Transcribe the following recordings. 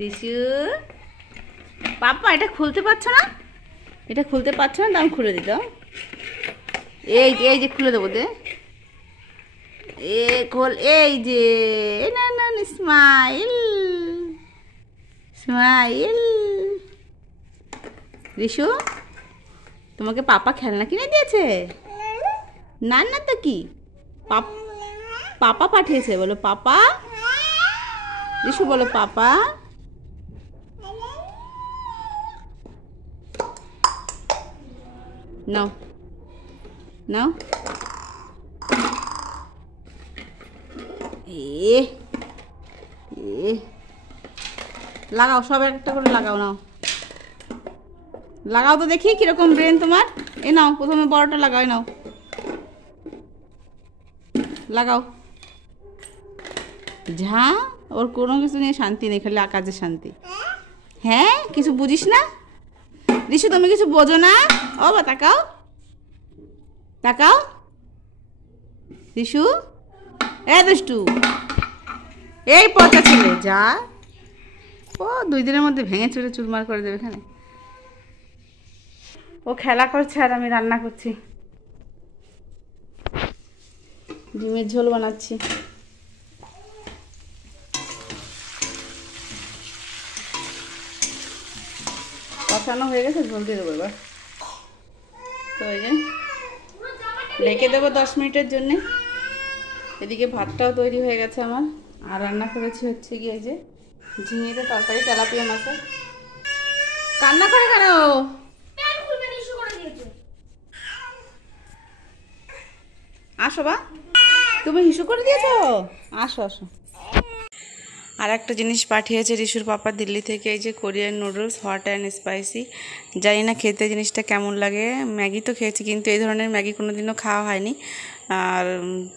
রিশু পাপা এটা খুলতে পারছো না, এটা খুলতে পারছো না, আমি খুলে দিত। এই যে খুলে দেবো দে, এ খোল, এই যে না না স্মাইল স্মাইল। রিশু তোমাকে পাপা খেলনা কিনে দিয়েছে? না না তো কি, পাপা পাঠিয়েছে, বলো পাপা। রিশু বলো পাপা। নাও নাও, এ লাগাও, সব একটা করে লাগাও। নাও লাগাও তো দেখি কিরকম ব্রেন তোমার। এ নাও প্রথমে বড়টা লাগাও, নাও লাগাও। ঝা ওর কোনো কিছু নিয়ে শান্তি নেই, খালি আকাশে শান্তি। হ্যাঁ কিছু বুঝিস না রিশু, তুমি কিছু বোঝো না। ও বা তাকাও তাকাও রিশু, এ দুষ্টু, এই পচা ছেলে যা। ও 2 দিনের মধ্যে ভেঙে চুরে চুরমার করে দেবে এখানে। ও খেলা করছে আর আমি রান্না করছি, ডিমের ঝোল বানাচ্ছি। কষানো হয়ে গেছে, ঝোল দিয়ে দেবো এবার। তো এই যে ঢেকে দেবো 10 মিনিটের জন্যে। এদিকে ভাতটাও তৈরি হয়ে গেছে আমার। আর রান্না করেছি হচ্ছে গিয়ে এই যে ঝিঙেতে তরকারি, তেলাপিয়া মাছের। কান্না করে কেন? আসো বা, তুমি হিসু করে দিয়েছো, আসো আসো। আর একটা জিনিস পাঠিয়েছে রিশুর পাপা দিল্লি থেকে, এই যে Korean noodles hot and spicy. জানি না খেতে জিনিসটা কেমন লাগে। ম্যাগি তো খেয়েছি কিন্তু এই ধরনের ম্যাগি কোনো দিনও খাওয়া হয়নি। আর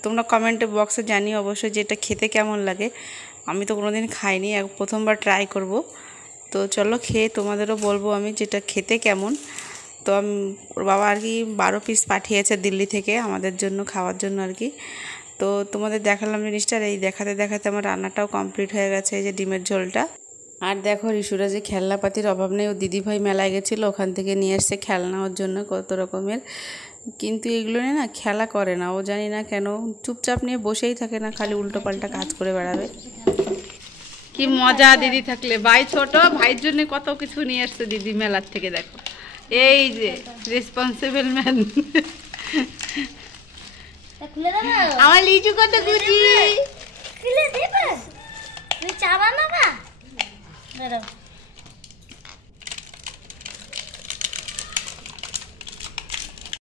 তোমরা কমেন্টে বক্সে জানিও অবশ্যই যে এটা খেতে কেমন লাগে। আমি তো কোনো দিন খাইনি, প্রথমবার ট্রাই করব। তো চলো খেয়ে তোমাদেরও বলবো আমি যেটা খেতে কেমন। তো ওর বাবা আর কি 12 পিস পাঠিয়েছে দিল্লি থেকে আমাদের জন্য, খাওয়ার জন্য আর কি। তো তোমাদের দেখালাম জিনিসটা, আর এই দেখাতে দেখাতে আমার রান্নাটাও কমপ্লিট হয়ে গেছে, এই যে ডিমের ঝোলটা। আর দেখো রিশুরা যে খেলনাপাতির অভাব নেই, ও দিদিভাই মেলায় গেছিলো, ওখান থেকে নিয়ে এসছে খেলনা ওর জন্য কত রকমের। কিন্তু এগুলো নিয়ে না খেলা করে না, ও জানি না কেন চুপচাপ নিয়ে বসেই থাকে, না খালি উল্টো পাল্টা কাজ করে বেড়াবে। কি মজা দিদি থাকলে। ভাই ছোট, ভাইয়ের জন্য কত কিছু নিয়ে আসছে দিদি মেলার থেকে। দেখো এই যে রেসপন্সিবল ম্যান আমার লিচু কত খুশি।